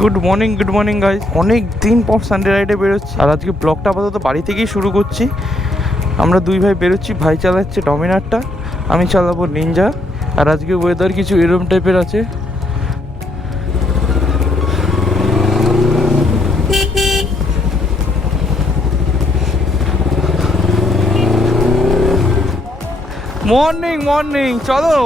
Good morning guys. অনেক দিন পর সানডে রাইডে বেরোচ্ছি, আর আজকে ব্লগটা আপাতত বাড়ি থেকেই শুরু করছি। আমরা দুই ভাই বেরোচ্ছি, ভাই চালাচ্ছে ডমিনারটা, আমি চালাবো নিনজা। আর আজকে ওয়েদার কিছু এরম টাইপের আছে। মর্নিং চলো।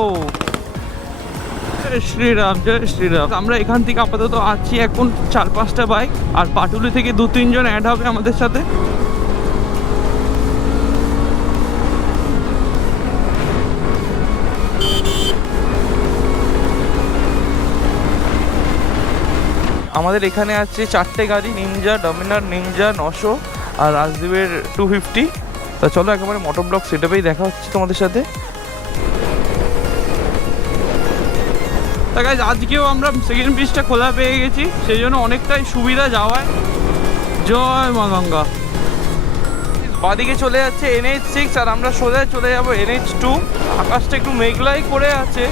শ্রীরাম, জয় শ্রীরাম। আমরা এখান থেকে আপাতত আছি এখন 4-5টা বাইক, আর পাটুলি থেকে 2-3 জন অ্যাড হবে আমাদের সাথে। আমাদের এখানে আছে 4টে গাড়ি, নিনজা, ডমিনার, নিনজা 900 আর রাজদীপের 250। তা চলো একেবারে মোটর ব্লক সেটআপেই দেখা হচ্ছে তোমাদের সাথে। তা গাইজ, আজকেও আমরা সেকেন্ড ব্রিজটা খোলা পেয়ে গেছি, সেই জন্য অনেকটাই সুবিধা যাওয়ায়। জয় মা গঙ্গা। বাদিকে চলে যাচ্ছে NH6 আর আমরা সোজা চলে যাবো NH2। আকাশটা একটু মেঘলাই করে আছে,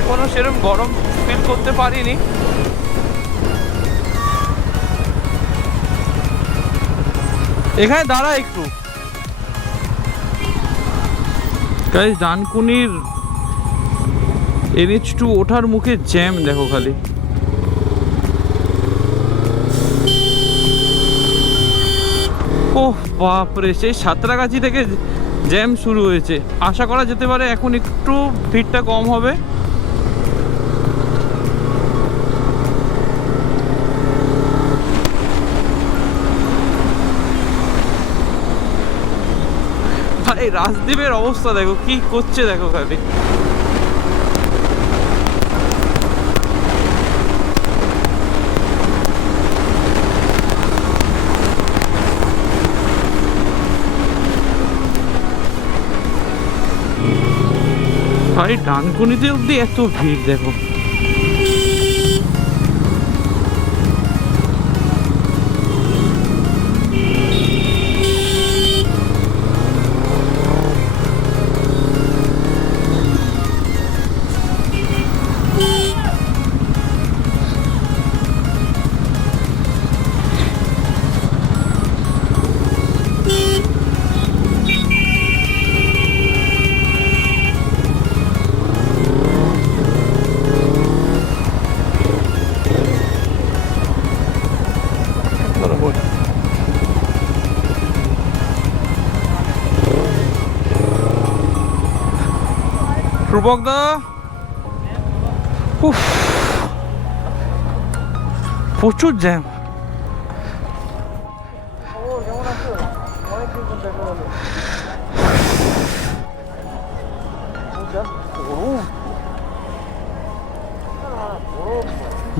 এখনো সেরকম গরম ফিল করতে পারিনি। এখানে দাঁড়া একটু গাইজ। ডানকুনির NH2 ওঠার মুখে জ্যাম দেখো খালি। ওহ বাপরে, সেই সাঁতরাগাছি থেকে জ্যাম শুরু হয়েছে। আশা করা যেতে পারে এখন একটু ভিড়টা কম হবে। ভাই রাজদীপের অবস্থা দেখো কি করছে, দেখো খালি। ভাই ডানকুনিতে অব্দি এত ভিড় দেখো। রূপক দা, প্রচুর জ্যাম।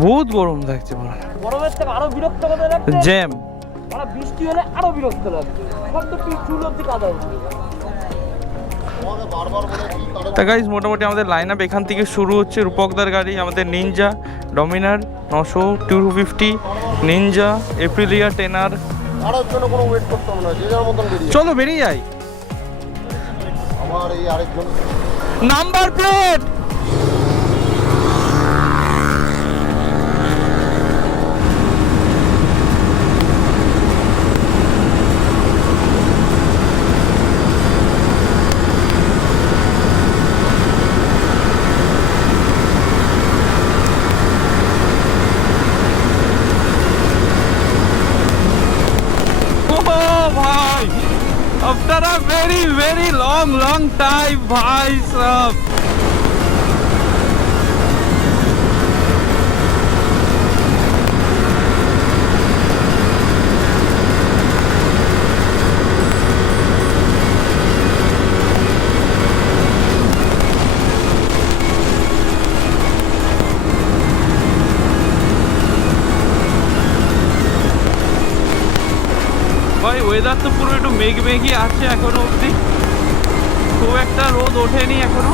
বহুত গরম লাগছে, গরমের থেকে আরো বিরক্ত করতে লাগছে জ্যাম। আর বৃষ্টি হলে আরো বিরক্ত লাগছে, সব তো চুল অব্দি কাদা হচ্ছে। তা গাইজ, মোটামুটি আমাদের লাইন আপ এখান থেকে শুরু হচ্ছে। রূপকদার গাড়ি, আমাদের নিনজা, ডমিনার 900, 250, নিনজা, এপ্রিলিয়া, টেনার। আরোর জন্য কোনো ওয়েট করতে হবে না, যে যার মতন বেরিয়ে চলো বেরিয়ে যাই। আমার এই আরেকজন number plate. After a very long time, भाई साहब। ভাই ওয়েদার তো পুরো একটু মেঘমেঘই আছে এখনো অবধি, খুব একটা রোদ ওঠেনি এখনো।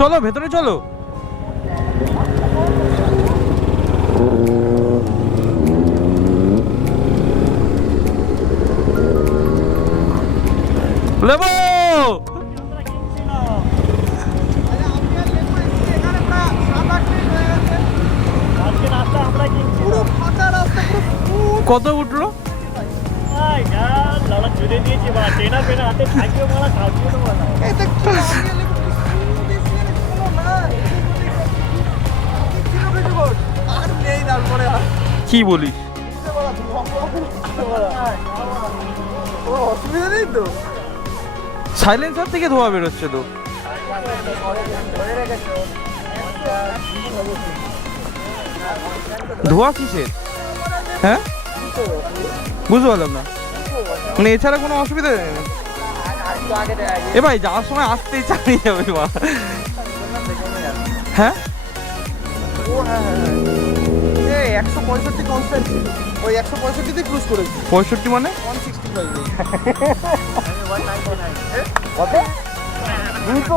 চলো ভেতরে চলো। লেবো কত উঠলো? কি বলিস? অসুবিধা নেই তো। সাইলেন্সার থেকে ধোয়া বেরোচ্ছে তো। ধোয়া কিসের? হ্যাঁ বুঝতে পারলাম না, মানে এছাড়া কোনো অসুবিধা নেই? এ ভাই যাওয়ার সময় আসতেই চালিয়ে যাবে মা। হ্যাঁ 165 কনস্ট্যান্ট ছিল, ওই 165 ক্রুজ করেছি। 65 মানে 165 কত? দুটো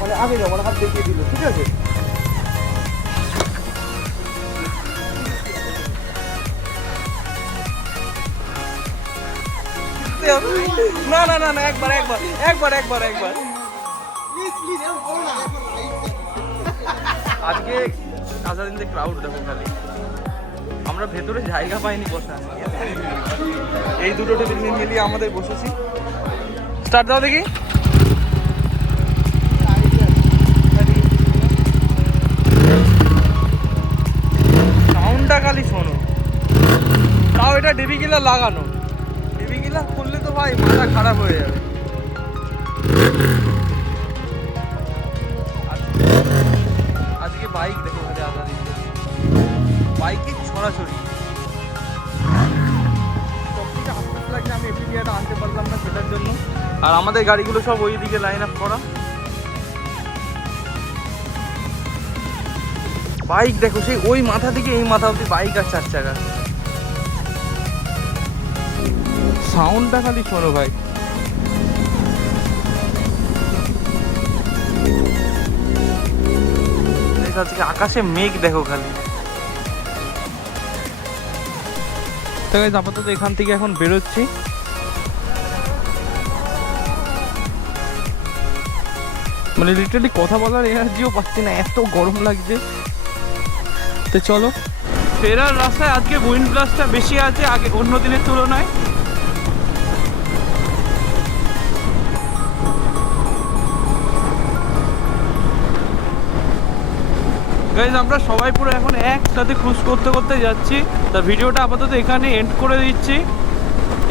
মানে আগে যাও, মানে হাত দেখিয়ে দিল, ঠিক আছে? না না না না, একবার একবার একবার একবার একবার। আজকে আজাদিনদের ক্রাউড দেখো খালি, আমরা ভেতরে জায়গা পাইনি বসার। এই দুটো টেবিল মিলিয়ে আমাদের বসেছি। স্টার্ট দাও দেখি। সাউন্ডটা খালি শোনো, তাও এটা ডিবি গিলার লাগানো। ডিবি গিলার খুললে তো ভাই মাথা খারাপ হয়ে যাবে। আজকে বাইক দেখো খালি আজাদিন, বাইকে ছড়াছড়ি। সবথেকে আফসোস লাগছে আমি এফিডিয়াটা আনতে পারলাম না সেটার জন্য। আর আমাদের গাড়িগুলো সব ওই দিকে লাইন আপ করা। বাইক দেখো সেই ওই মাথা থেকে এই মাথা অব্দি বাইক আর 4 চাকা। সাউন্ডটা খালি শোনো ভাই। আজকে আকাশে মেঘ দেখো খালি। তো গাইস আপাতত এখান থেকে এখন বেরোচ্ছি। মানে লিটারালি কথা বলার এনার্জিও পাচ্ছি না, এত গরম লাগছে। তো চলো, ফেরার রাস্তায় আজকে উইন্ড ব্লাস্টটা বেশি আছে আগে অন্য দিনের তুলনায়। গাইজ আমরা সবাই পুরো এখন একসাথে ক্রুজ করতে করতে যাচ্ছি। তা ভিডিওটা আপাতত এখানে এন্ড করে দিচ্ছি।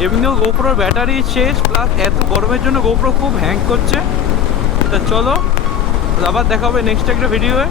এমনিও গোপ্রোর ব্যাটারি শেষ, প্লাস এত গরমের জন্য গোপ্রো খুব হ্যাং করছে। তা চলো আবার দেখা হবে নেক্সট একটা ভিডিওয়ে।